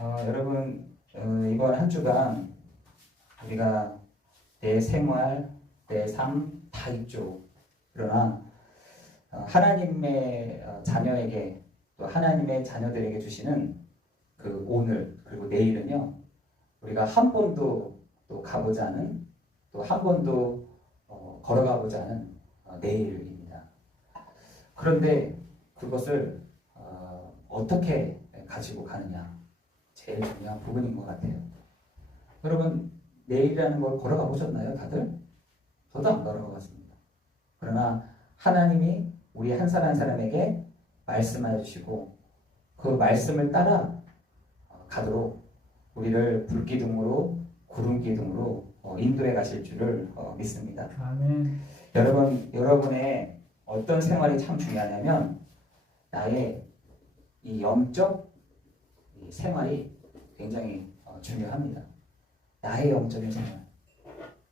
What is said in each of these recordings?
여러분, 이번 한 주간 우리가 내 생활, 내 삶 다 있죠. 그러나 하나님의 자녀에게 또 하나님의 자녀들에게 주시는 그 오늘 그리고 내일은요, 우리가 한 번도 또 가보지 않은, 또 한 번도 걸어가보지 않은 내일입니다. 그런데 그것을 어떻게 가지고 가느냐, 제일 중요한 부분인 것 같아요. 여러분, 내일이라는 걸 걸어가 보셨나요, 다들? 저도 안 걸어가 봤습니다. 그러나 하나님이 우리 한 사람 한 사람에게 말씀하여 주시고 그 말씀을 따라 가도록 우리를 불기둥으로 구름기둥으로 인도해 가실 줄을 믿습니다. 아멘. 여러분의 어떤 생활이 참 중요하냐면 나의 이 영적 생활이 굉장히 중요합니다. 나의 영적인 생활,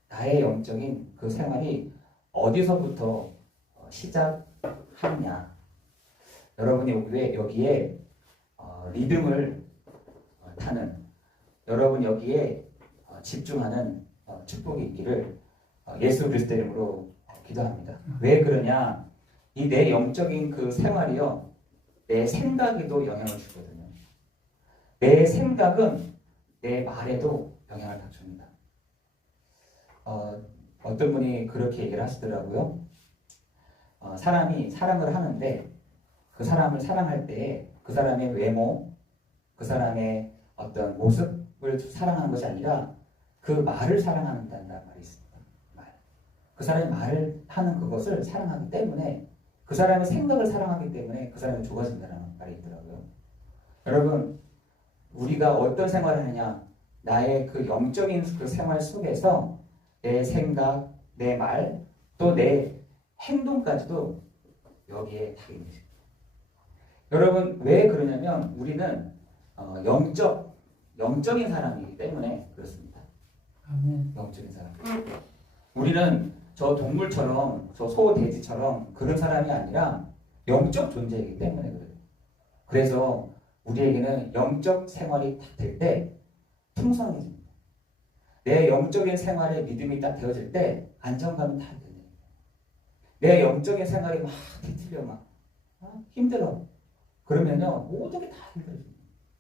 나의 영적인 그 생활이 어디서부터 시작하느냐. 여러분이 왜 여기에 리듬을 타는, 여러분 여기에 집중하는 축복이 있기를 예수 그리스도 이름으로 기도합니다. 왜 그러냐? 이 내 영적인 그 생활이요, 내 생각에도 영향을 주거든요. 내 생각은 내 말에도 영향을 다 줍니다. 어떤 분이 그렇게 얘기를 하시더라고요. 사람이 사랑을 하는데 그 사람을 사랑할 때 그 사람의 외모, 그 사람의 어떤 모습을 사랑하는 것이 아니라 그 말을 사랑한다는 말이 있습니다. 그 사람이 말을 하는 그것을 사랑하기 때문에, 그 사람의 생각을 사랑하기 때문에 그 사람이 좋아진다는 말이 있더라고요. 여러분, 우리가 어떤 생활을 하느냐, 나의 그 영적인 그 생활 속에서 내 생각, 내 말, 또 내 행동까지도 여기에 다 있는 거예요. 여러분, 왜 그러냐면 우리는 영적인 사람이기 때문에 그렇습니다. 아멘. 영적인 사람. 우리는 저 동물처럼, 저 소, 돼지처럼 그런 사람이 아니라 영적 존재이기 때문에 그래요. 그래서 우리에게는 영적 생활이 딱 될 때 풍성해집니다. 내 영적인 생활에 믿음이 딱 되어질 때 안정감이 딱 되네요. 내 영적인 생활이 막 뒤틀려, 막 힘들어. 그러면요, 모든 게 다 힘들어집니다.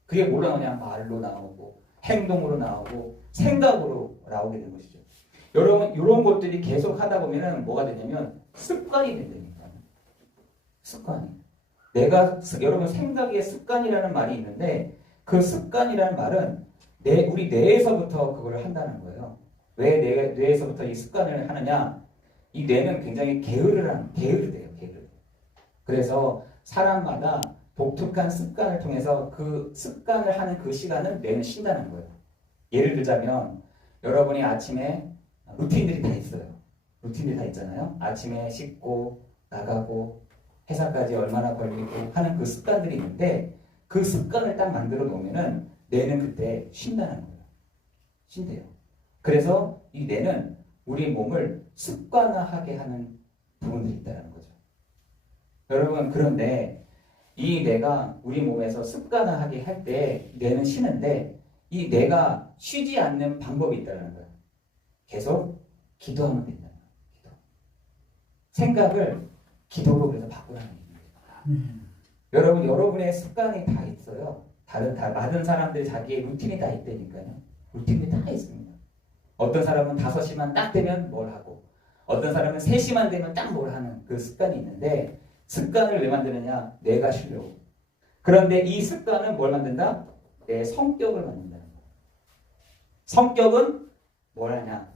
그게 뭐라 나오냐? 말로 나오고, 행동으로 나오고, 생각으로 나오게 되는 것이죠. 여러분, 이런 것들이 계속 하다 보면은 뭐가 되냐면 습관이 된다니까요. 습관이. 여러분, 생각의 습관이라는 말이 있는데, 그 습관이라는 말은 우리 뇌에서부터 그걸 한다는 거예요. 왜 뇌에서부터 이 습관을 하느냐? 이 뇌는 굉장히 게으르대요. 그래서 사람마다 독특한 습관을 통해서 그 습관을 하는 그 시간은 뇌는 쉰다는 거예요. 예를 들자면 여러분이 아침에 루틴들이 다 있어요. 루틴들이 다 있잖아요. 아침에 씻고 나가고 회사까지 얼마나 걸리고 하는 그 습관들이 있는데, 그 습관을 딱 만들어 놓으면은 뇌는 그때 쉰다는 거예요. 쉰대요. 그래서 이 뇌는 우리 몸을 습관화하게 하는 부분들이 있다는 거죠. 여러분, 그런데 이 뇌가 우리 몸에서 습관화하게 할 때 뇌는 쉬는데, 이 뇌가 쉬지 않는 방법이 있다는 거예요. 계속 기도하면 된다는 거예요. 기도. 생각을 기도로 그래서 바꾸라는 얘기예요. 여러분, 여러분의 습관이 다 있어요. 많은 사람들이 자기의 루틴이 다 있다니까요. 루틴이 다 있습니다. 어떤 사람은 5시만 딱 되면 뭘 하고, 어떤 사람은 3시만 되면 딱 뭘 하는 그 습관이 있는데, 습관을 왜 만드느냐? 뇌가 쉬려고. 그런데 이 습관은 뭘 만든다? 내 성격을 만든다는 거예요. 성격은 뭘 하냐?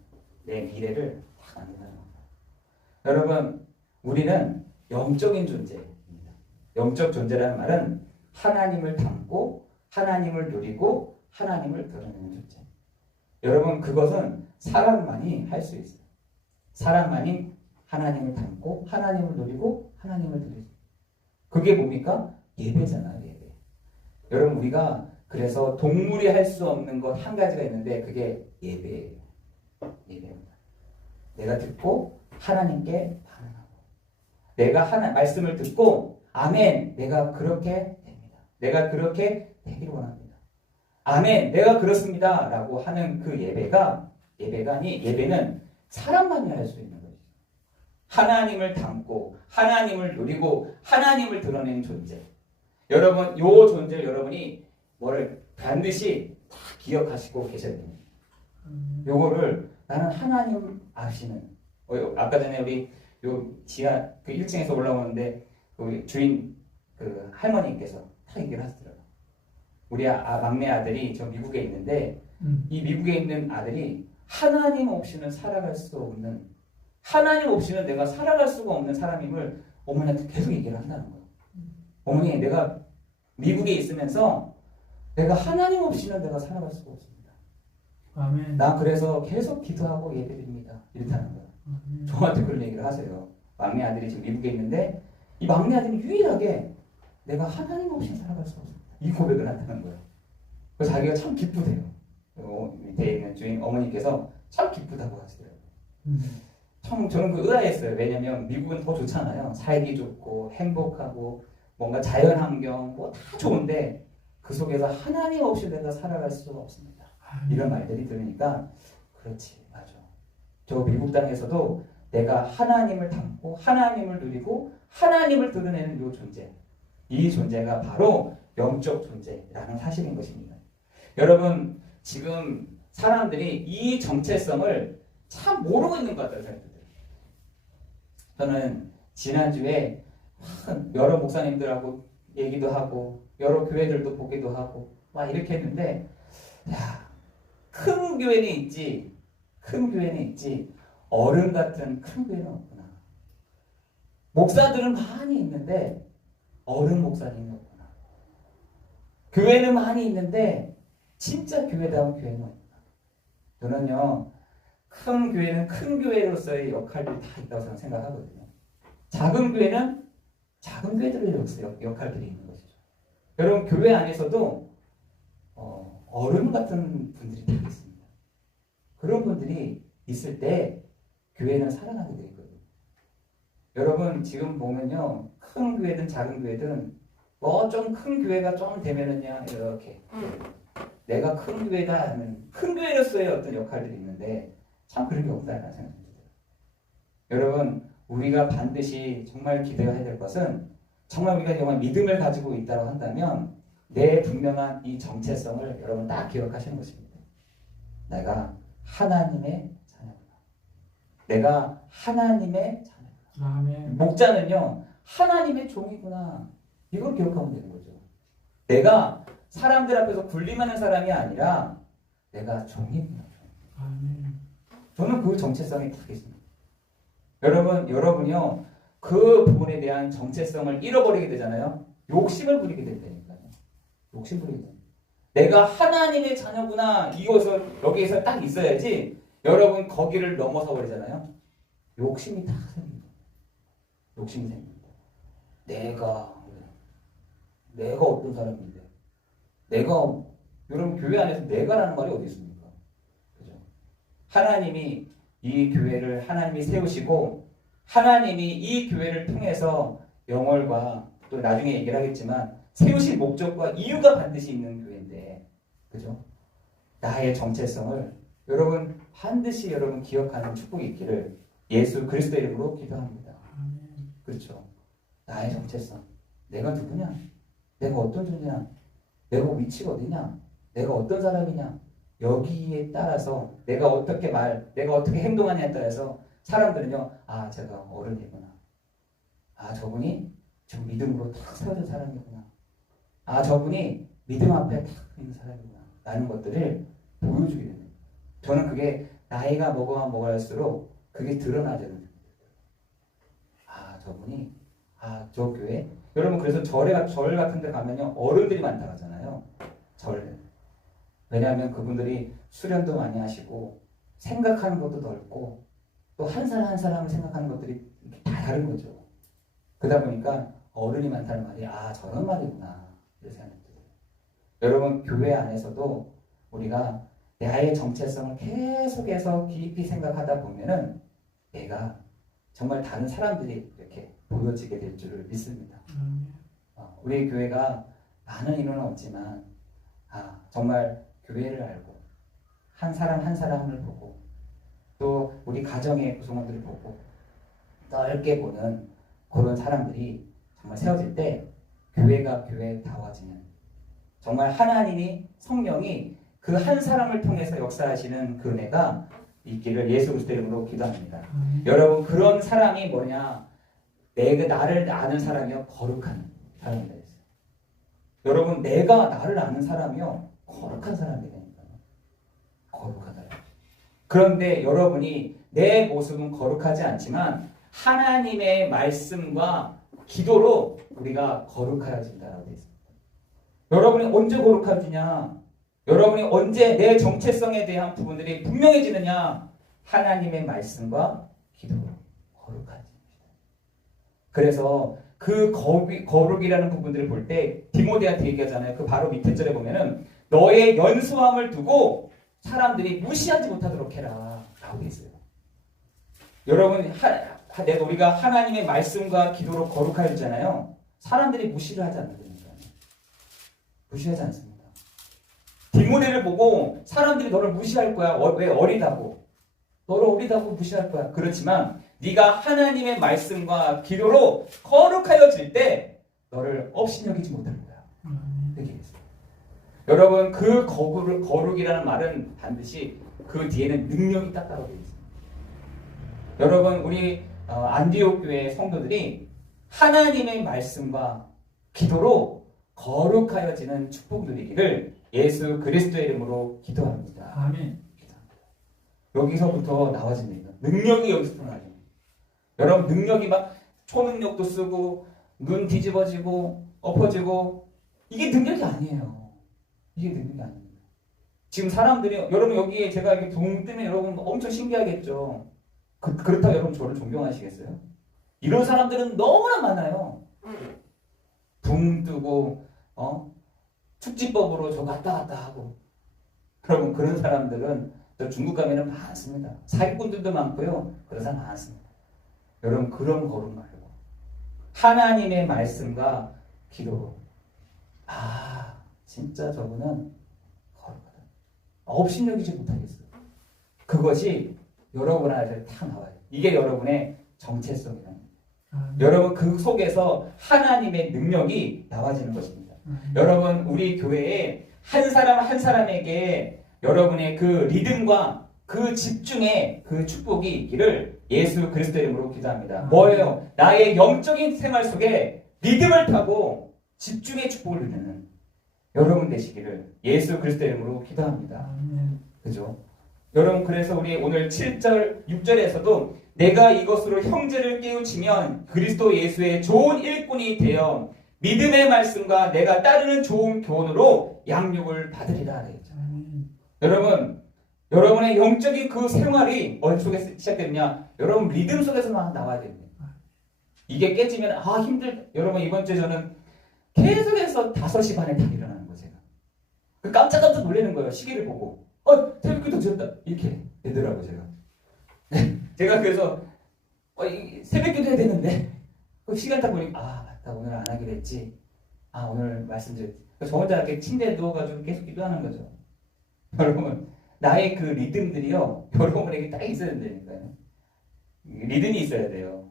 내 미래를 딱 만든다는 거예요. 여러분, 우리는 영적인 존재입니다. 영적 존재라는 말은 하나님을 닮고 하나님을 누리고 하나님을 드러내는 존재. 여러분, 그것은 사람만이 할 수 있어요. 사람만이 하나님을 닮고 하나님을 누리고 하나님을 드리죠. 그게 뭡니까? 예배잖아요. 예배. 여러분, 우리가 그래서 동물이 할 수 없는 것 한 가지가 있는데 그게 예배예요. 예배입니다. 내가 듣고 하나님께 반응하고, 내가 말씀을 듣고 아멘, 내가 그렇게 됩니다. 내가 그렇게 되기를 원합니다. 아멘, 내가 그렇습니다 라고 하는 그 예배는 사람만이 할 수 있는 거죠. 하나님을 닮고 하나님을 누리고 하나님을 드러내는 존재. 여러분, 요 존재를 여러분이 뭘 반드시 다 기억하시고 계셔야 됩니다. 요거를 나는 하나님 아시는, 아까 전에 우리 요 지하 그 1층에서 올라오는데 그 주인 그 할머니께서 딱 얘기를 하시더라고요. 우리 막내 아들이 저 미국에 있는데 이 미국에 있는 아들이 하나님 없이는 살아갈 수 없는, 하나님 없이는 내가 살아갈 수가 없는 사람임을 어머니한테 계속 얘기를 한다는 거예요. 어머니, 내가 미국에 있으면서 내가 하나님 없이는 내가 살아갈 수가 없습니다. 아멘. 나 그래서 계속 기도하고 예배드립니다. 이렇다는 거예요. 저한테 그런 얘기를 하세요. 막내 아들이 지금 미국에 있는데 이 막내 아들이 유일하게 내가 하나님 없이 살아갈 수 없습니다. 이 고백을 한다는 거예요. 그래서 자기가 참 기쁘대요. 밑에 있는 주인 어머니께서 참 기쁘다고 하시더라고요. 참 저는 그 의아했어요. 왜냐면 미국은 더 좋잖아요. 살기 좋고 행복하고 뭔가 자연환경 뭐 다 좋은데 그 속에서 하나님 없이 내가 살아갈 수가 없습니다. 이런 말들이 들으니까 그렇지, 맞아. 저 미국 땅에서도 내가 하나님을 닮고 하나님을 누리고 하나님을 드러내는 이 존재, 이 존재가 바로 영적 존재라는 사실인 것입니다. 여러분, 지금 사람들이 이 정체성을 참 모르고 있는 것 같다고 생각해요. 저는 지난주에 여러 목사님들하고 얘기도 하고 여러 교회들도 보기도 하고 막 이렇게 했는데, 야, 큰 교회는 있지 어른 같은 큰 교회는 없구나. 목사들은 많이 있는데 어른 목사님은 없구나. 교회는 많이 있는데 진짜 교회다운 교회는 없구나. 저는요, 큰 교회는 큰 교회로서의 역할들이 다 있다고 생각하거든요. 작은 교회는 작은 교회들로서의 역할들이 있는 것이죠. 여러분, 교회 안에서도 어른 같은 분들이 다 있습니다. 그런 분들이 있을 때 교회는 살아나게 되거든요. 여러분, 지금 보면요, 큰 교회든 작은 교회든 뭐 좀 큰 교회가 좀 되면은요, 이렇게 내가 큰 교회다 하는 큰 교회로서의 어떤 역할들이 있는데 참 그런 게 없다는 생각이 들어요. 여러분, 우리가 반드시 정말 기대해야 될 것은, 정말 우리가 정말 믿음을 가지고 있다고 한다면 내 분명한 이 정체성을 여러분 딱 기억하시는 것입니다. 내가 하나님의 자녀구나. 내가 하나님의 자녀구나. 아멘. 목자는요, 하나님의 종이구나. 이걸 기억하면 되는 거죠. 내가 사람들 앞에서 군림하는 사람이 아니라 내가 종이구나. 아멘. 저는 그 정체성이 딱 있습니다. 여러분이요, 그 부분에 대한 정체성을 잃어버리게 되잖아요. 욕심을 부리게 된다니까요. 욕심 부리게 됩니다. 내가 하나님의 자녀구나. 여기에서 딱 있어야지. 여러분, 거기를 넘어서 버리잖아요. 욕심이 딱 생깁니다. 욕심이 생깁니다. 내가 어떤 사람인데, 여러분, 교회 안에서 내가라는 말이 어디 있습니까? 그죠? 하나님이 이 교회를 하나님이 세우시고 하나님이 이 교회를 통해서 영월과 또 나중에 얘기를 하겠지만 세우신 목적과 이유가 반드시 있는 교회인데, 그죠? 나의 정체성을 여러분 반드시 여러분 기억하는 축복이 있기를 예수 그리스도 이름으로 기도합니다. 그렇죠? 나의 정체성, 내가 누구냐? 내가 어떤 존재냐? 내가 위치가 어디냐? 내가 어떤 사람이냐? 여기에 따라서 내가 어떻게 행동하냐에 따라서 사람들은요, 아, 제가 어른이구나. 아, 저분이 좀 믿음으로 탁 세워진 사람이구나. 아, 저분이 믿음 앞에 탁 있는 사람이구나. 라는 것들을 보여주게 됩니다. 저는 그게 나이가 먹어갈수록 그게 드러나잖아요. 아, 저분이, 저 교회. 여러분, 그래서 절 같은 데 가면요, 어른들이 많다고 하잖아요. 절. 왜냐하면 그분들이 수련도 많이 하시고 생각하는 것도 넓고 또 한 사람 한 사람을 생각하는 것들이 다 다른 거죠. 그러다 보니까 어른이 많다는 말이 저런 말이구나 이렇게 생각이 들어요. 여러분, 교회 안에서도 우리가 나의 정체성을 계속해서 깊이 생각하다 보면은 내가 정말 다른 사람들이 이렇게 보여지게 될 줄을 믿습니다. 우리 교회가 많은 인원은 없지만 정말 교회를 알고 한 사람 한 사람을 보고 또 우리 가정의 구성원들을 보고 넓게 보는 그런 사람들이 정말 세워질 때 교회가 교회다워지는, 정말 하나님이 성령이 그 한 사람을 통해서 역사하시는 그 은혜가 있기를 예수 그리스도의 이름으로 기도합니다. 여러분, 그런 사람이 뭐냐? 나를 아는 사람이요 거룩한 사람이다 했어요. 여러분, 내가 나를 아는 사람이요 거룩한 사람이라니까요. 거룩하다. 그런데 여러분이 내 모습은 거룩하지 않지만 하나님의 말씀과 기도로 우리가 거룩하여진다라고 되어 있습니다. 여러분이 언제 거룩해지냐? 여러분이 언제 내 정체성에 대한 부분들이 분명해지느냐? 하나님의 말씀과 기도로 거룩해집니다. 그래서 그 거룩이라는 부분들을 볼 때 디모데한테 얘기하잖아요. 그 바로 밑에 절에 보면은 너의 연수함을 두고 사람들이 무시하지 못하도록 해라 라고 되어 있어요. 여러분, 우리가 하나님의 말씀과 기도로 거룩하였잖아요. 사람들이 무시를 하지 않는다니까요. 무시하지 않습니다. 디모데를 보고 사람들이 너를 무시할 거야. 왜? 어리다고. 너를 어리다고 무시할 거야. 그렇지만 네가 하나님의 말씀과 기도로 거룩하여질 때 너를 업신여기지 못할 거야. 그렇게 했어요. 여러분, 그 거룩이라는 말은 반드시 그 뒤에는 능력이 딱 따로 되어 있습니다. 여러분, 우리 안디옥 교회 성도들이 하나님의 말씀과 기도로 거룩하여지는 축복 누리기를 예수 그리스도의 이름으로 기도합니다. 아멘. 여기서부터 나와집니다. 능력이 여기서부터 나와집니다. 여러분, 능력이 막 초능력도 쓰고 눈 뒤집어지고 엎어지고 이게 능력이 아니에요. 이게 능력이 아닙니다. 지금 사람들이, 여러분 여기에 제가 이렇게 붕 뜨면 여러분 엄청 신기하겠죠. 그렇다고 여러분 저를 존경하시겠어요? 이런 사람들은 너무나 많아요. 붕 뜨고 축지법으로 저 왔다 갔다 하고. 여러분, 그런 사람들은 저 중국 가면은 많습니다. 사기꾼들도 많고요. 그런 사람 많습니다. 여러분, 그런 거룩 말고 하나님의 말씀과 기도로 진짜 저분은 거룩하다. 업신여기지 못하겠어요. 그것이 여러분 안에 다 나와요. 이게 여러분의 정체성이랍니다. 여러분, 그 속에서 하나님의 능력이 나와지는 것입니다. 여러분, 우리 교회에 한 사람 한 사람에게 여러분의 그 리듬과 그 집중의 그 축복이 있기를 예수 그리스도의 이름으로 기도합니다. 뭐예요? 나의 영적인 생활 속에 리듬을 타고 집중의 축복을 누리는 여러분 되시기를 예수 그리스도의 이름으로 기도합니다. 그죠? 여러분, 그래서 우리 오늘 7절, 6절에서도 내가 이것으로 형제를 깨우치면 그리스도 예수의 좋은 일꾼이 되어 믿음의 말씀과 내가 따르는 좋은 교훈으로 양육을 받으리라 그랬죠. 여러분, 여러분의 영적인 그 생활이 어디 속에서 시작됐냐? 여러분, 리듬 속에서만 나와야 됩니다. 이게 깨지면 여러분, 이번 주에 저는 계속해서 5시 반에 딱 일어나는 거예요. 제가 깜짝 놀라는 거예요. 시계를 보고 새벽기도 드렸다 이렇게 되더라고요. 제가 그래서 새벽기도 해야 되는데 시간 딱 보니까 맞다, 오늘 안 하기로 했지. 오늘 말씀드렸지. 저 혼자 이렇게 침대에 누워가지고 계속 기도하는 거죠. 여러분, 나의 그 리듬들이요, 여러분에게 딱 있어야 된다니까요. 리듬이 있어야 돼요.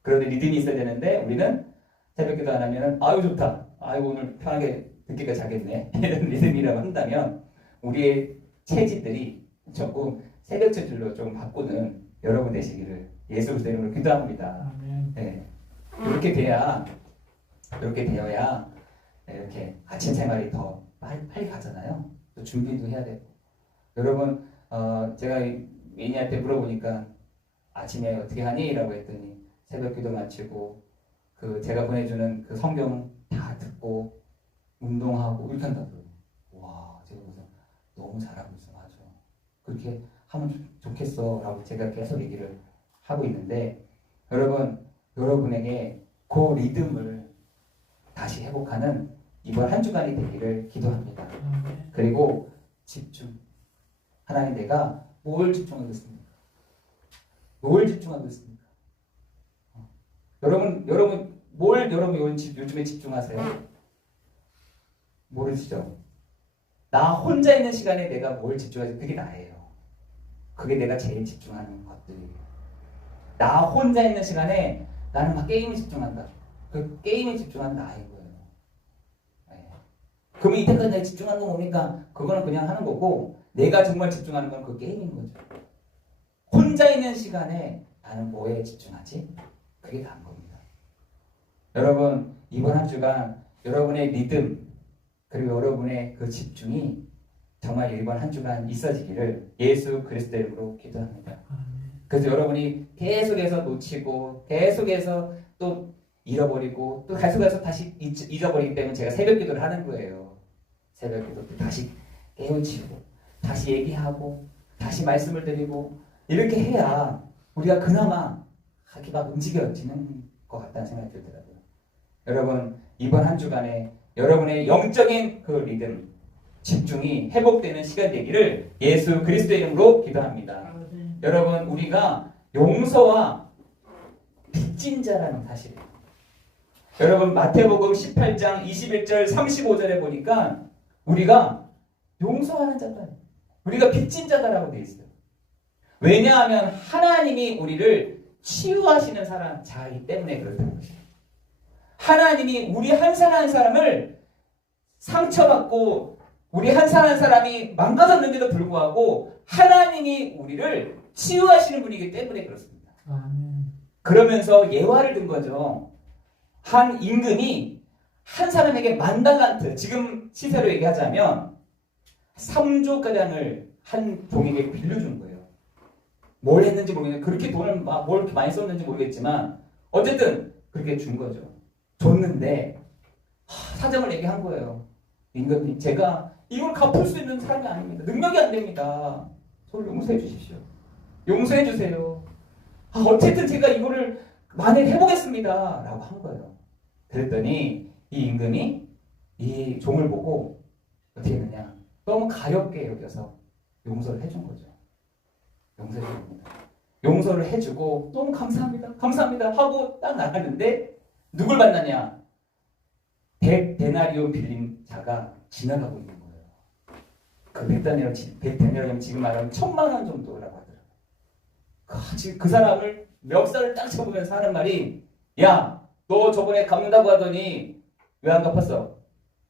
그런데 리듬이 있어야 되는데 우리는 새벽기도 안 하면 좋다, 오늘 편하게 늦게까지 자겠네, 이런 리듬이라고 한다면 우리의 체질들이 조금 새벽 체질로 좀 바꾸는 여러분 되시기를 예수 그리스도의 이름으로 기도합니다. 네. 이렇게 되어야 이렇게 아침 생활이 더 빨리 가잖아요. 또 준비도 해야 되고. 여러분, 제가 매니아한테 물어보니까 아침에 어떻게 하니? 라고 했더니 새벽 기도 마치고 제가 보내주는 그 성경 다 듣고 운동하고 이렇게 한다고요. 와, 제가 그래서 너무 잘하고 있어. 맞아. 그렇게 하면 좋겠어 라고 제가 계속 얘기를 하고 있는데, 여러분에게 그 리듬을 다시 회복하는 이번 한 주간이 되기를 기도합니다. 그리고 집중. 하나님, 내가 뭘 집중하겠습니까? 뭘 집중하겠습니까? 여러분 요즘에 집중하세요? 모르시죠? 나 혼자 있는 시간에 내가 뭘 집중하지? 그게 나예요. 그게 내가 제일 집중하는 것들이에요. 나 혼자 있는 시간에 나는 막 게임에 집중한다. 그 게임에 집중하는 나인 거예요. 네. 그러면 이때까지 내가 집중하는 거 뭡니까? 그거는 그냥 하는 거고 내가 정말 집중하는 건 그 게임인 거죠. 혼자 있는 시간에 나는 뭐에 집중하지? 그게 다인 겁니다. 여러분 이번 한 주간 여러분의 믿음 그리고 여러분의 그 집중이 정말 이번 한 주간 있어지기를 예수 그리스도 이름으로 기도합니다. 그래서 여러분이 계속해서 놓치고 계속해서 또 잃어버리고 또 계속해서 다시 잊어버리기 때문에 제가 새벽 기도를 하는 거예요. 새벽 기도 때 다시 깨우치고 다시 얘기하고 다시 말씀을 드리고 이렇게 해야 우리가 그나마 이렇게 막 움직여지는 것 같다는 생각이 들더라고요. 여러분 이번 한 주간에 여러분의 영적인 그 리듬 집중이 회복되는 시간 되기를 예수 그리스도의 이름으로 기도합니다. 여러분 우리가 용서와 빚진 자라는 사실이에요. 여러분 마태복음 18장 21절 35절에 보니까 우리가 용서하는 자다. 우리가 빚진 자다라고 되어 있어요. 왜냐하면 하나님이 우리를 치유하시는 자이기 때문에 그렇다는 것이에요. 하나님이 우리 한 사람 한 사람을 상처받고 우리 한 사람 한 사람이 망가졌는데도 불구하고 하나님이 우리를 치유하시는 분이기 때문에 그렇습니다. 그러면서 예화를 든 거죠. 한 임금이 한 사람에게 10,000달란트, 지금 시세로 얘기하자면 3조가량을 한 종에게 빌려준 거예요. 뭘 했는지 모르겠는데 그렇게 돈을 뭘 이렇게 많이 썼는지 모르겠지만 어쨌든 그렇게 준 거죠. 줬는데 사정을 얘기한 거예요. 임금님 제가 이걸 갚을 수 있는 사람이 아닙니다. 능력이 안 됩니다. 저를 용서해 주십시오. 용서해 주세요. 어쨌든 제가 이거를 만약 해보겠습니다. 라고 한 거예요. 그랬더니 이 임금이 이 종을 보고 어떻게 했느냐. 너무 가볍게 여겨서 용서를 해준 거죠. 용서해 준 겁니다. 용서를 해주고 너무 감사합니다. 감사합니다. 하고 딱 나갔는데 누굴 만나냐. 100데나리온 빌린 자가 지나가고 있는 거예요. 그 100데나리온 지금 말하면 1,000,000원 정도라고 하더라고요. 그 사람을 멱살을 딱 쳐보면서 하는 말이 야, 너 저번에 갚는다고 하더니 왜 안 갚았어?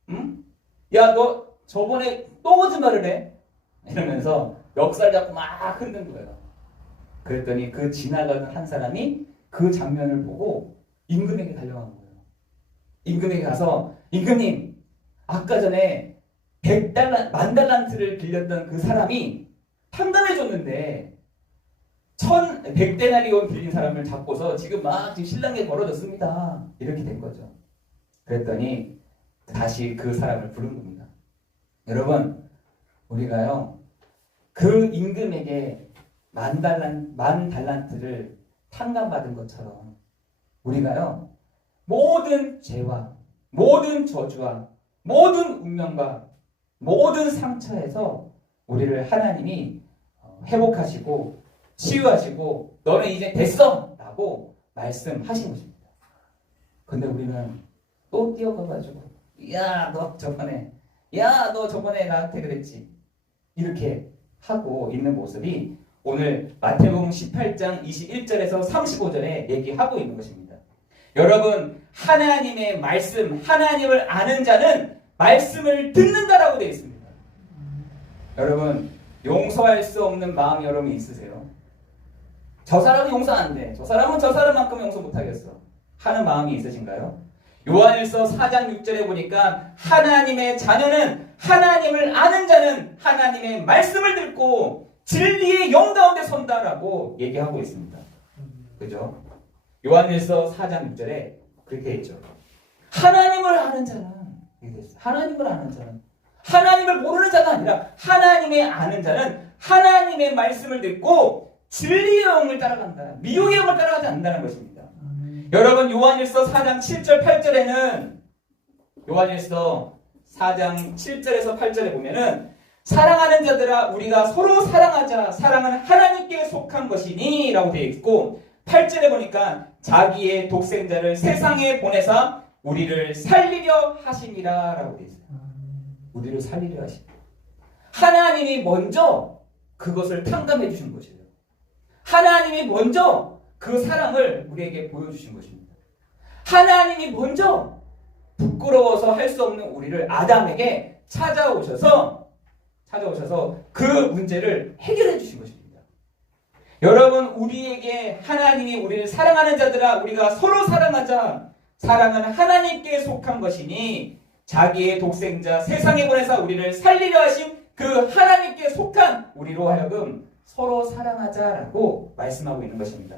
응? 야, 너 저번에 또 거짓말을 해? 이러면서 멱살 잡고 막 흔든 거예요. 그랬더니 그 지나가는 한 사람이 그 장면을 보고 임금에게 달려간 거예요. 임금에게 가서 임금님 아까 전에 10,000달란트를 빌렸던 그 사람이 판단해 줬는데 100데나리온 빌린 사람을 잡고서 지금 신랑에 벌어졌습니다. 이렇게 된 거죠. 그랬더니 다시 그 사람을 부른 겁니다. 여러분 우리가요 그 임금에게 10,000달란트를 탕감받은 것처럼 우리가요 모든 죄와 모든 저주와 모든 운명과 모든 상처에서 우리를 하나님이 회복하시고 치유하시고 너는 이제 됐어! 라고 말씀하신 것입니다. 근데 우리는 또 뛰어가가지고 야 너 저번에 나한테 그랬지 이렇게 하고 있는 모습이 오늘 마태복음 18장 21절에서 35절에 얘기하고 있는 것입니다. 여러분 하나님의 말씀 하나님을 아는 자는 말씀을 듣는다라고 되어 있습니다. 여러분 용서할 수 없는 마음이 여러분 있으세요? 저 사람은 용서 안 돼. 저 사람은 저 사람만큼 용서 못하겠어. 하는 마음이 있으신가요? 요한일서 4장 6절에 보니까 하나님의 자녀는 하나님을 아는 자는 하나님의 말씀을 듣고 진리의 영 가운데 선다라고 얘기하고 있습니다. 그죠? 요한일서 4장 6절에 그렇게 했죠. 하나님을 아는 자는 하나님을 아는 자는 하나님을 모르는 자가 아니라 하나님의 아는 자는 하나님의 말씀을 듣고 진리의 영을 따라간다. 미혹의 영을 따라가지 않는다는 것입니다. 여러분 요한일서 4장 7절 8절에는 요한일서 4장 7절에서 8절에 보면은 사랑하는 자들아 우리가 서로 사랑하자. 사랑은 하나님께 속한 것이니 라고 되어 있고 8절에 보니까 자기의 독생자를 세상에 보내사 우리를 살리려 하심이라 라고 되어 있어요. 우리를 살리려 하심. 하나님이 먼저 그것을 탕감해 주신 것이에요. 하나님이 먼저 그 사랑을 우리에게 보여주신 것입니다. 하나님이 먼저 부끄러워서 할 수 없는 우리를 아담에게 찾아오셔서 그 문제를 해결해 주신 것입니다. 여러분, 우리에게 하나님이 우리를 사랑하는 자들아 우리가 서로 사랑하자. 사랑은 하나님께 속한 것이니 자기의 독생자 세상에 보내사 우리를 살리려 하신 그 하나님께 속한 우리로 하여금 서로 사랑하자라고 말씀하고 있는 것입니다.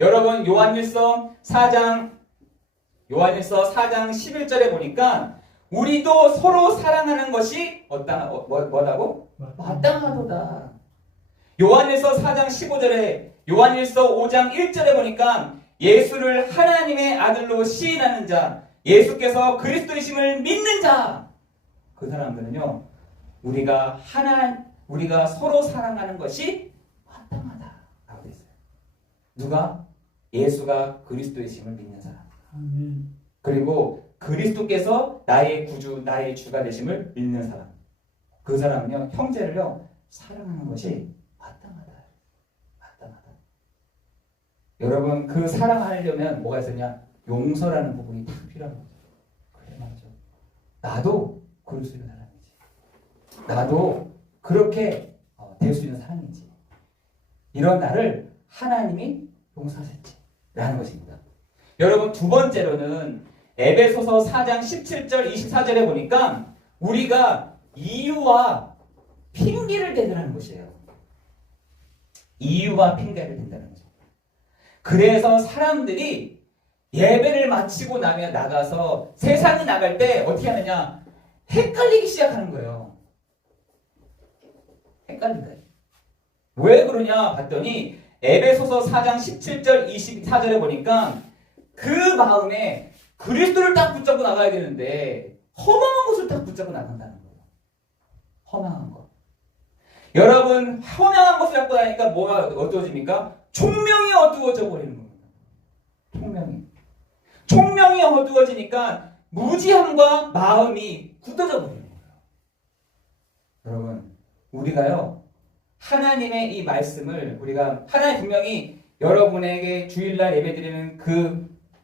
여러분, 요한일서 4장 11절에 보니까 우리도 서로 사랑하는 것이 뭐라고? 마땅하도다. 요한일서 4장 15절에 요한일서 5장 1절에 보니까 예수를 하나님의 아들로 시인하는 자, 예수께서 그리스도이심을 믿는 자, 그 사람들은요, 우리가 서로 사랑하는 것이 마땅하다라고 되어 있어요. 누가? 예수가 그리스도이심을 믿는 사람. 아멘. 그리고 그리스도께서 나의 구주, 나의 주가 되심을 믿는 사람. 그 사람은요, 형제를요, 사랑하는 것이 마땅하다. 여러분, 그 사랑하려면 뭐가 있었냐? 용서라는 부분이 딱 필요한 거죠. 그래, 맞죠. 나도 그럴 수 있는 사람이지. 나도 그렇게 될 수 있는 사람이지. 이런 나를 하나님이 용서하셨지. 라는 것입니다. 여러분, 두 번째로는 에베소서 4장 17절 24절에 보니까 우리가 이유와 핑계를 대더라는 것이에요. 이유와 핑계를 댄다는 거죠. 그래서 사람들이 예배를 마치고 나면 나가서 세상에 나갈 때 어떻게 하느냐? 헷갈리기 시작하는 거예요. 헷갈린다. 왜 그러냐 봤더니 에베소서 4장 17절 24절에 보니까 그 마음에 그리스도를 딱 붙잡고 나가야 되는데 허망한 것을 딱 붙잡고 나간다는 거예요. 허망한 것. 여러분, 허망한 것을 잡고 나니까 뭐가 어두워집니까? 총명이 어두워져 버리는 겁니다. 총명이 어두워지니까 무지함과 마음이 굳어져 버리는 거예요. 여러분, 우리가요, 하나님의 이 말씀을 하나님 분명히 여러분에게 주일날 예배드리는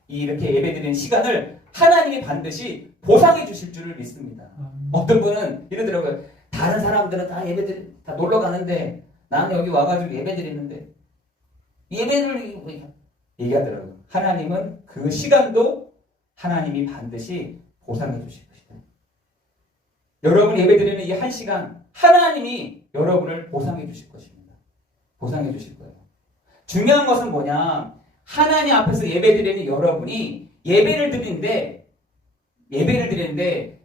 이렇게 예배드리는 시간을 하나님이 반드시 보상해 주실 줄을 믿습니다. 어떤 분은 이러더라고요. 다른 사람들은 다 놀러 가는데 나는 여기 와가지고 예배드리는데 예배를 얘기하더라고요. 하나님은 그 시간도 하나님이 반드시 보상해 주실 것이다. 여러분 예배드리는 이 한 시간 하나님이 여러분을 보상해 주실 것입니다. 보상해 주실 거예요. 중요한 것은 뭐냐? 하나님 앞에서 예배드리는 여러분이 예배를 드리는데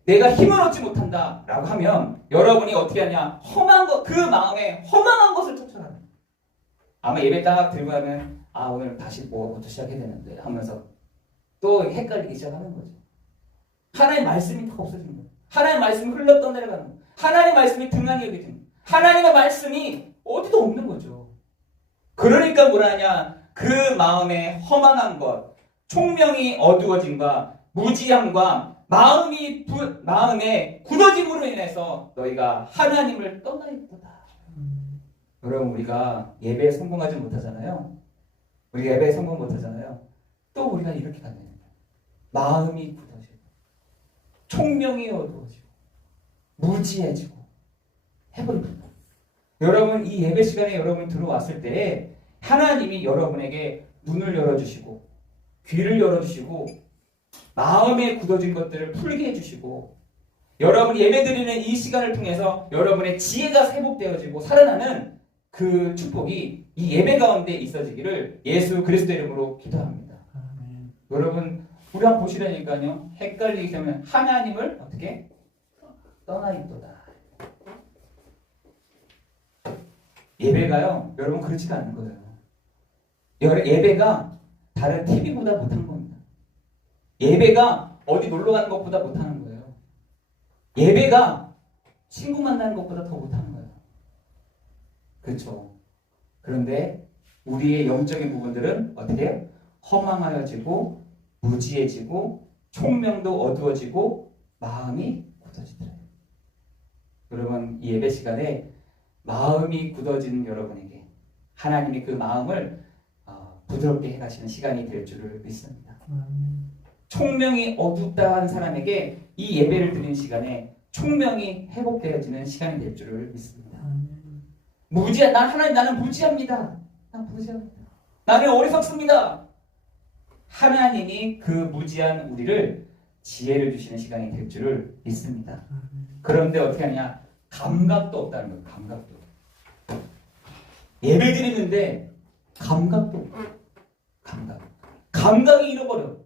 내가 힘을 얻지 못한다 라고 하면 여러분이 어떻게 하냐? 그 마음에 허망한 것을 쫓아가는 거예요. 아마 예배 딱 들고 하면 오늘 다시 뭐부터 시작해야 되는데 하면서 또 헷갈리기 시작하는 거죠. 하나님의 말씀이 다 없어지는 거예요. 하나님의 말씀이 흘러 떠내려가는 거예요. 하나님의 말씀이 등한히 여겨지는 거예요. 하나님의 말씀이 어디도 없는 거죠. 그러니까 뭐라냐? 그 마음에 허망한 것, 총명이 어두워짐과 무지함과 마음의 굳어짐으로 인해서 너희가 하나님을 떠나있도다. 여러분, 우리가 예배에 성공하지 못하잖아요. 우리가 예배에 성공 못하잖아요. 또 우리가 이렇게 가는 거예요. 마음이 굳어지고 총명이 어두워지고 무지해지고 해버립니다. 여러분, 이 예배 시간에 여러분 들어왔을 때 하나님이 여러분에게 눈을 열어주시고 귀를 열어주시고 마음에 굳어진 것들을 풀게 해주시고 여러분이 예배드리는 이 시간을 통해서 여러분의 지혜가 회복되어지고 살아나는 그 축복이 이 예배 가운데 있어지기를 예수 그리스도 이름으로 기도합니다. 아멘. 여러분, 우리 한번 보시라니까요. 헷갈리기 때문에 하나님을 어떻게? 떠나있도다. 예배가요, 여러분 그렇지가 않은 거예요. 예배가 다른 TV보다 못한 겁니다. 예배가 어디 놀러 가는 것보다 못하는 거예요. 예배가 친구 만나는 것보다 더 못하는 거예요. 그렇죠. 그런데 우리의 영적인 부분들은 어떻게 해요? 허망하여지고 무지해지고 총명도 어두워지고 마음이 굳어지더래요. 여러분 이 예배 시간에 마음이 굳어진 여러분에게 하나님이 그 마음을 부드럽게 해가시는 시간이 될 줄을 믿습니다. 총명이 어둡다 한 사람에게 이 예배를 드리는 시간에 총명이 회복되어지는 시간이 될 줄을 믿습니다. 나는 무지합니다. 난 무지합니다. 나는 어리석습니다. 하나님이 그 무지한 우리를 지혜를 주시는 시간이 될 줄을 믿습니다. 그런데 어떻게 하냐? 감각도 없다는 거예요. 감각도. 예배 드리는데 감각도 없어요. 감각이 잃어버려.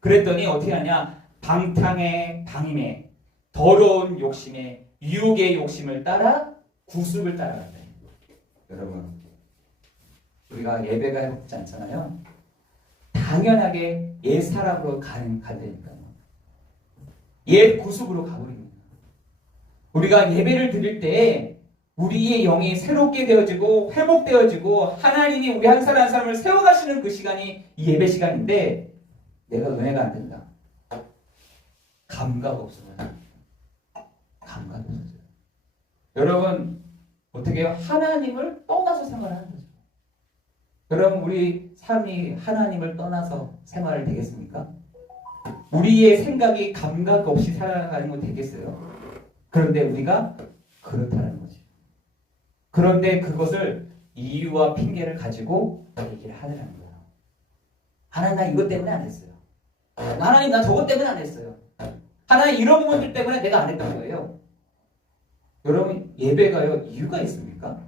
그랬더니 어떻게 하냐? 방탕의 방임에 더러운 욕심에 유혹의 욕심을 따라 구습을 따라간다. 여러분 우리가 예배가 회복되지 않잖아요. 당연하게 옛 사람으로 간다니까요. 옛 구습으로 가버립니다. 우리가 예배를 드릴 때 우리의 영이 새롭게 되어지고 회복되어지고 하나님이 우리 한 사람 한 사람을 세워가시는 그 시간이 이 예배 시간인데 내가 은혜가 안 된다. 감각 없어요. 감각이 없어요. 여러분 어떻게 해요? 하나님을 떠나서 생활하는 거죠. 여러분 우리 삶이 하나님을 떠나서 생활을 되겠습니까? 우리의 생각이 감각 없이 살아가는 건 되겠어요? 그런데 우리가 그렇다는 거지. 그런데 그것을 이유와 핑계를 가지고 얘기를 하더라는 거예요. 하나님 나 이것 때문에 안 했어요. 하나님 나 저것 때문에 안 했어요. 하나님 이런 부분들 때문에 내가 안 했던 거예요. 여러분 예배가요 이유가 있습니까?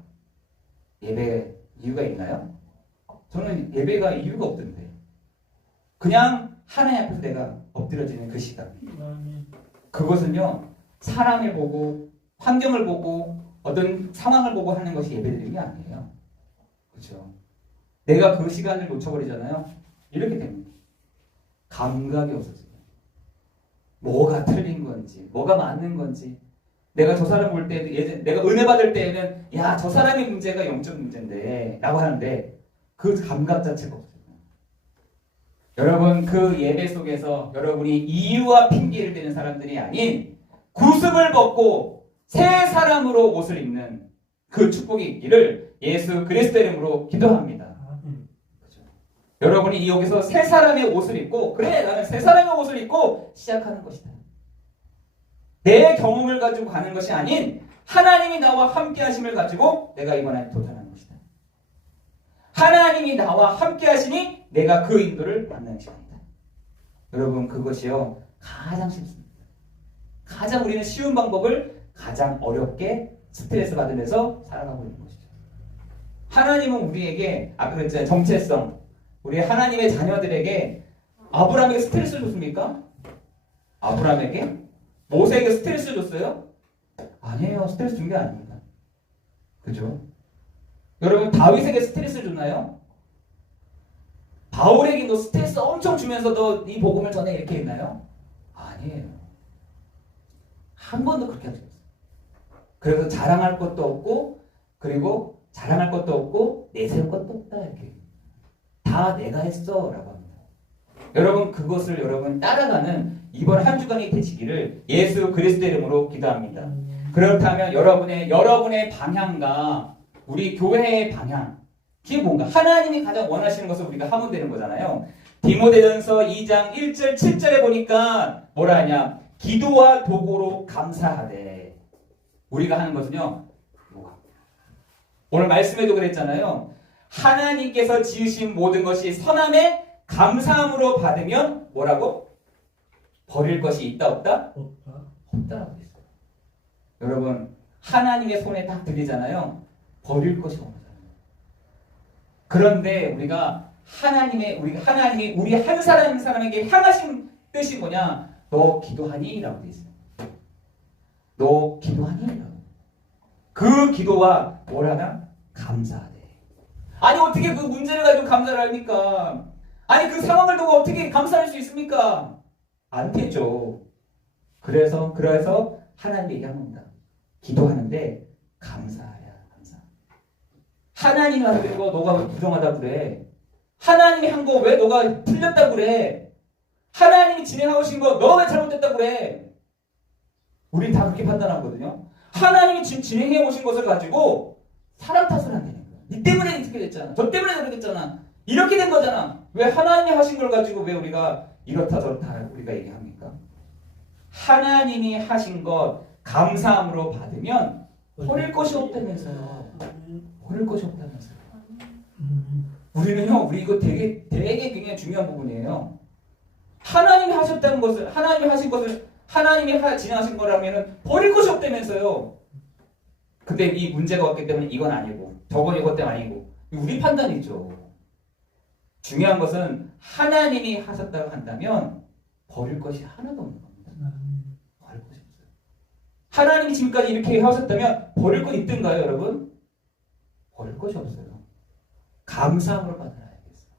예배 이유가 있나요? 저는 예배가 이유가 없던데 그냥 하나님 앞에서 내가 엎드려지는 그 시간 그것은요 사람을 보고 환경을 보고 어떤 상황을 보고 하는 것이 예배드리는 게 아니에요. 그렇죠? 내가 그 시간을 놓쳐버리잖아요. 이렇게 됩니다. 감각이 없어져요. 뭐가 틀린 건지 뭐가 맞는 건지 내가 저 사람 볼 때 내가 은혜 받을 때에는 야 저 사람의 문제가 영적 문제인데 라고 하는데 그 감각 자체가 없어요. 여러분 그 예배 속에서 여러분이 이유와 핑계를 대는 사람들이 아닌 구습을 벗고 새 사람으로 옷을 입는 그 축복이 있기를 예수 그리스도의 이름으로 기도합니다. 그렇죠? 여러분이 여기서 새 사람의 옷을 입고 그래 나는 새 사람의 옷을 입고 시작하는 것이다. 내 경험을 가지고 가는 것이 아닌 하나님이 나와 함께 하심을 가지고 내가 이번에 도전하는 것이다. 하나님이 나와 함께 하시니 내가 그 인도를 만나는 시간이다. 여러분 그것이요 가장 쉽습니다. 가장 우리는 쉬운 방법을 가장 어렵게 스트레스 받으면서 살아가고 있는 것이죠. 하나님은 우리에게 아까 그랬잖아요. 정체성. 우리 하나님의 자녀들에게 아브라함에게 스트레스를 줬습니까? 아브라함에게? 모세에게 스트레스를 줬어요? 아니에요. 스트레스 준 게 아닙니다. 그죠? 여러분 다윗에게 스트레스를 줬나요? 바울에게 너 스트레스 엄청 주면서도 이 복음을 전해 이렇게 했나요? 아니에요. 한 번도 그렇게 하지 않았어요. 그래서 자랑할 것도 없고 그리고 자랑할 것도 없고 내세울 것도 없다 이렇게 다 내가 했어 라고 합니다. 여러분 그것을 여러분 따라가는 이번 한 주간이 되시기를 예수 그리스도의 이름으로 기도합니다. 그렇다면 여러분의 방향과 우리 교회의 방향 그게 뭔가 하나님이 가장 원하시는 것을 우리가 하면 되는 거잖아요. 디모데전서 2장 1절 7절에 보니까 뭐라 하냐 기도와 도구로 감사하되 우리가 하는 것은요 오늘 말씀에도 그랬잖아요. 하나님께서 지으신 모든 것이 선함에 감사함으로 받으면 뭐라고? 버릴 것이 있다 없다? 없다라고 했어요. 여러분 하나님의 손에 딱 들리잖아요. 버릴 것이 없잖아요. 그런데 우리가 하나님이 우리 한 사람 한 사람에게 향하신 뜻이 뭐냐? 너 기도하니? 라고 되어 있어요. 너 기도하니? 라고. 그 기도와 뭐라나? 감사하대. 아니 어떻게 그 문제를 가지고 감사를 합니까? 아니 그 상황을 두고 어떻게 감사할 수 있습니까? 안 되죠. 그래서 하나님 얘기하는 겁니다. 기도하는데 감사하야 감사. 하나님이 하는 거 너가 부정하다 그래. 하나님이 한 거 왜 너가 틀렸다 그래. 하나님이 진행하고 계신 거 너가 왜 잘못됐다 그래. 우린 다 그렇게 판단하거든요. 하나님이 지금 진행해 오신 것을 가지고 사람 탓을 안 되는 거야. 니 때문에 이렇게 됐잖아. 저 때문에 그렇게 됐잖아. 이렇게 된 거잖아. 왜 하나님이 하신 걸 가지고 왜 우리가 이렇다 저렇다 우리가 얘기합니까? 하나님이 하신 것 감사함으로 받으면 버릴 것이 없다면서요. 버릴 것이 없다면서요. 우리는요, 우리 이거 되게 굉장히 중요한 부분이에요. 하나님이 하셨다는 것을, 하나님이 하신 것을, 하나님이 진행하신 거라면은 버릴 것이 없다면서요. 근데 이 문제가 왔기 때문에 이건 아니고, 저건 이것 때문에 아니고, 우리 판단이죠. 중요한 것은 하나님이 하셨다고 한다면 버릴 것이 하나도 없는 겁니다. 버릴 것이 없어요. 하나님이 지금까지 이렇게 하셨다면 버릴 것 있던가요, 여러분? 버릴 것이 없어요. 감사함으로 받아야겠어요.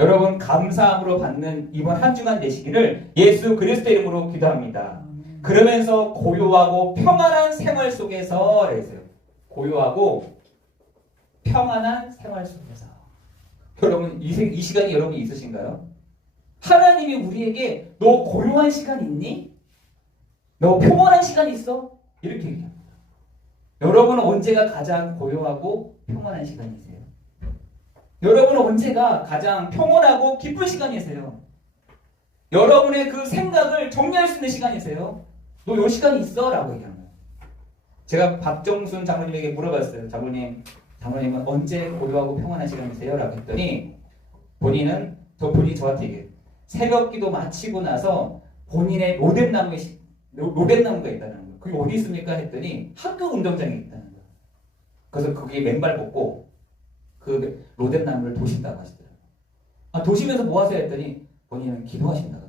여러분, 감사함으로 받는 이번 한 주간 되시기를 예수 그리스도 이름으로 기도합니다. 그러면서 고요하고 평안한 생활 속에서 그랬어요. 고요하고 평안한 생활 속에서. 여러분, 이 시간이 여러분이 있으신가요? 하나님이 우리에게 너 고요한 시간 있니? 너 평안한 시간 있어? 이렇게 얘기합니다. 여러분은 언제가 가장 고요하고 평안한 시간이세요? 여러분은 언제가 가장 평온하고 기쁜 시간이세요? 여러분의 그 생각을 정리할 수 있는 시간이세요? 너 요 시간이 있어? 라고 얘기합니다. 제가 박정순 장로님에게 물어봤어요. 장로님은 언제 고요하고 평안한 시간이세요? 라고 했더니 본인이 저한테 얘기해요. 새벽 기도 마치고 나서 본인의 로뎀나무가 있다는 거예요. 그게 어디 있습니까? 했더니 학교 운동장에 있다는 거예요. 그래서 거기에 맨발 벗고 그 로뎀나무를 도신다고 하시더라고요. 도시면서 뭐 하세요? 했더니 본인은 기도하신다고.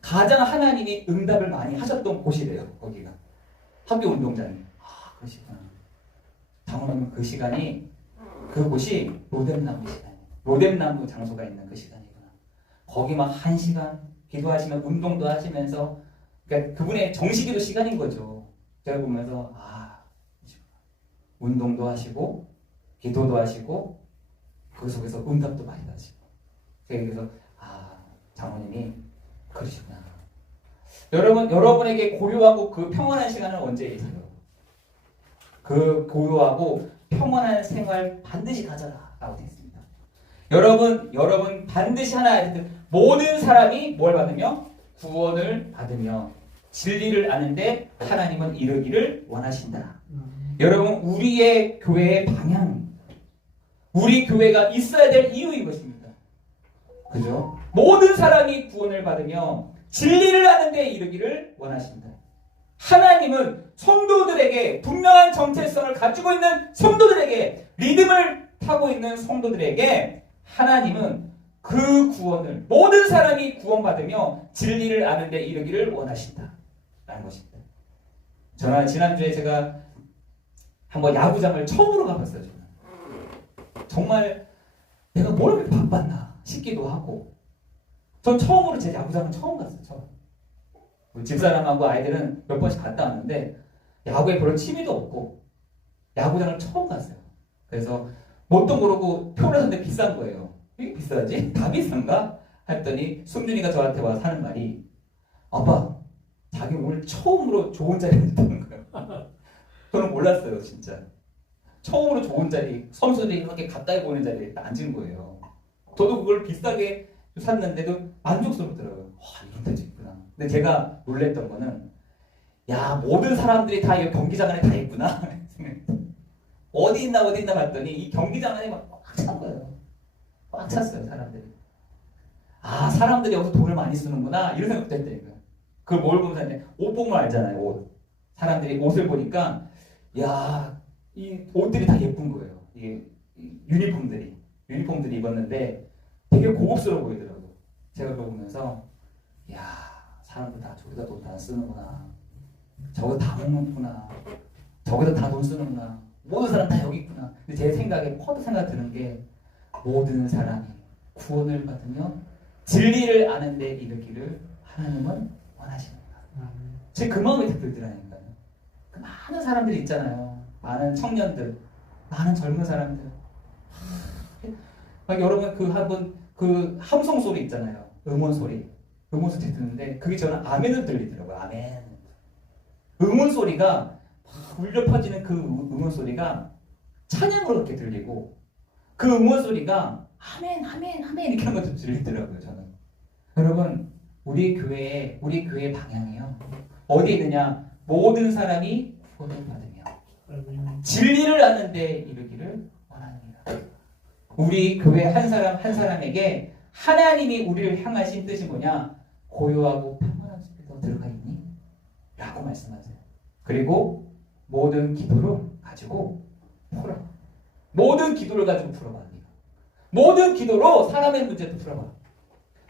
가장 하나님이 응답을 많이 하셨던 곳이래요. 거기가. 학교 운동장이. 그러시구나. 장로님은 그 시간이 그곳이 로뎀나무 시간이에요. 로뎀나무 장소가 있는 그 시간이구나. 거기만 1시간 기도하시면 운동도 하시면서 그러니까 그분의 정식기도 시간인 거죠. 제가 보면서 운동도 하시고 기도도 하시고 그 속에서 응답도 많이 하시고 그래서 장로님이 그러시구나. 여러분에게 고요하고 그 평안한 시간은 언제이세요? 그 고요하고 평안한 생활 반드시 가져라 라고 되어 있습니다. 여러분 반드시 하나 알아야 될 모든 사람이 뭘 받으며? 구원을 받으며 진리를 아는데 하나님은 이르기를 원하신다. 여러분, 우리의 교회의 방향, 우리 교회가 있어야 될 이유 이것입니다. 그죠? 모든 사람이 구원을 받으며 진리를 아는데 이르기를 원하신다. 하나님은 성도들에게 분명한 정체성을 가지고 있는 성도들에게 리듬을 타고 있는 성도들에게 하나님은 그 구원을 모든 사람이 구원받으며 진리를 아는데 이르기를 원하신다 라는 것입니다. 저는 지난주에 제가 한번 야구장을 처음으로 가봤어요. 저는. 정말 내가 뭘 그렇게 바빴나 싶기도 하고 전 처음으로 제 야구장을 처음 갔어요. 처음. 집사람하고 아이들은 몇 번씩 갔다 왔는데 야구에 별로 취미도 없고 야구장을 처음 갔어요. 그래서 뭣도 모르고 표를 샀는데 비싼 거예요. 이게 비싸지? 다 비싼가? 했더니 승준이가 저한테 와서 하는 말이 아빠 자기 오늘 처음으로 좋은 자리에 있다는 거예요. 저는 몰랐어요. 진짜 처음으로 좋은 자리 선수들이 이렇게 가까이 보이는 자리에 앉은 거예요. 저도 그걸 비싸게 샀는데도 만족스럽더라고요. 와, 이런 데도 있구나. 근데 제가 놀랬던 거는 모든 사람들이 다 이 경기장 안에 다 있구나. 어디 있나 봤더니 이 경기장 안에 막 꽉 찬 거예요. 꽉 찼어요, 사람들이. 사람들이 여기서 돈을 많이 쓰는구나 이런 생각도 했다니까요. 그걸 뭘 보면서 옷 보면 알잖아요. 옷. 사람들이 옷을 보니까 이 옷들이 다 예쁜 거예요. 이게 유니폼들이 입었는데 되게 고급스러워 보이더라고요. 제가 그거 보면서 사람들 다 저기다 돈 다 쓰는구나. 저거 다 먹는구나. 저기다 다 돈 쓰는구나. 모든 사람 다 여기 있구나. 근데 제 생각에 퍼뜩 생각 드는 게 모든 사람이 구원을 받으며 진리를 아는데 이르기를 하나님은 원하십니다. 제 그 마음이 딱 들더라니까요. 그 많은 사람들이 있잖아요. 많은 청년들, 많은 젊은 사람들. 여러분 그 함성 소리 있잖아요. 음원 소리 듣는데 그게 저는 아멘으로 들리더라고요. 아멘. 음원 소리가 울려 퍼지는 그 응원 소리가 찬양으로 그렇게 들리고 그 응원 소리가 아멘 아멘 아멘 이렇게 하는 것도 들리더라고요. 저는. 여러분 우리 교회의 방향이요. 어디에 있느냐? 모든 사람이 구원을 받으며 아멘. 진리를 아는 데 이르기를 원합니다. 우리 교회 한 사람 한 사람에게 하나님이 우리를 향하신 뜻이 뭐냐? 고요하고 평안한 속에서 들어가 있니? 라고 말씀하세요. 그리고 모든 기도를 가지고 풀어. 모든 기도를 가지고 풀어봐. 모든 기도로 사람의 문제도 풀어봐.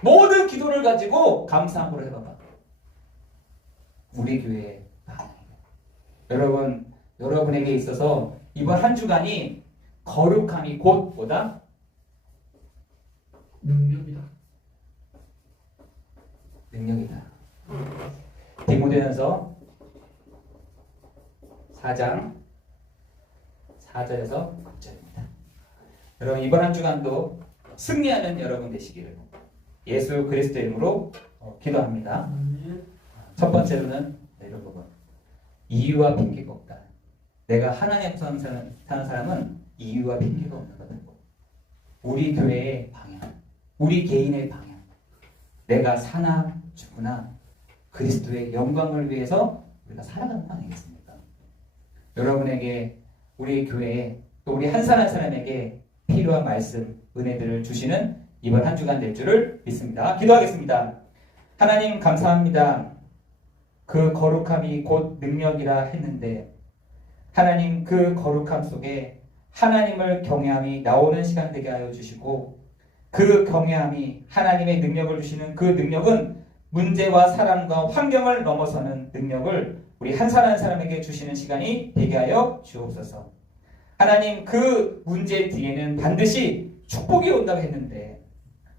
모든 기도를 가지고 감사함으로 해봐봐. 우리 교회의 방향이에요. 여러분에게 있어서 이번 한 주간이 거룩함이 곧 뭐다? 능력이다. 능력이다. 디모데전서 4장 4절에서 9절입니다. 여러분 이번 한 주간도 승리하는 여러분 되시기를 예수 그리스도의 이름으로 기도합니다. 아멘. 첫 번째로는 이런 부분. 이유와 핑계가 없다. 내가 하나님 앞에서 사는 사람은 이유와 핑계가 없는 거다. 우리 교회의 방향, 우리 개인의 방향. 내가 사나 죽으나 그리스도의 영광을 위해서 우리가 살아가는 거 아니겠습니까? 여러분에게 우리 교회에 또 우리 한 사람 한 사람에게 필요한 말씀, 은혜들을 주시는 이번 한 주간 될 줄을 믿습니다. 기도하겠습니다. 하나님 감사합니다. 그 거룩함이 곧 능력이라 했는데 하나님 그 거룩함 속에 하나님을 경외함이 나오는 시간 되게 하여 주시고 그 경외함이 하나님의 능력을 주시는 그 능력은 문제와 사람과 환경을 넘어서는 능력을 우리 한 사람 한 사람에게 주시는 시간이 되게 하여 주옵소서. 하나님 그 문제 뒤에는 반드시 축복이 온다고 했는데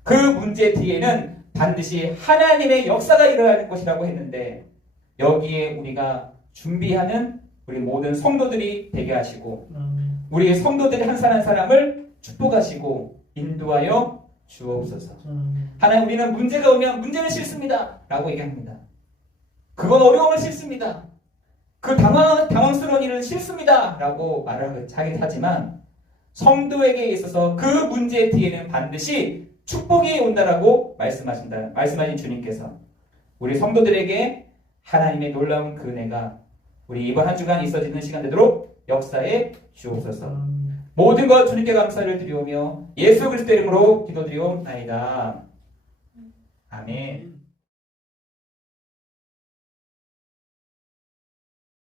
그 문제 뒤에는 반드시 하나님의 역사가 일어나는 것이라고 했는데 여기에 우리가 준비하는 우리 모든 성도들이 되게 하시고 아멘. 우리 성도들이 한 사람 한 사람을 축복하시고 인도하여 주옵소서. 아멘. 하나님 우리는 문제가 오면 문제는 싫습니다 라고 얘기합니다. 그건 어려움을 싫습니다. 그 당황스러운 일은 싫습니다 라고 말을 하긴 하지만 성도에게 있어서 그 문제 뒤에는 반드시 축복이 온다라고 말씀하신 주님께서 우리 성도들에게 하나님의 놀라운 그 은혜가 우리 이번 한 주간 있어지는 시간 되도록 역사에 주옵소서. 아멘. 모든 것 주님께 감사를 드리오며 예수 그리스도 이름으로 기도드리옵나이다. 아멘.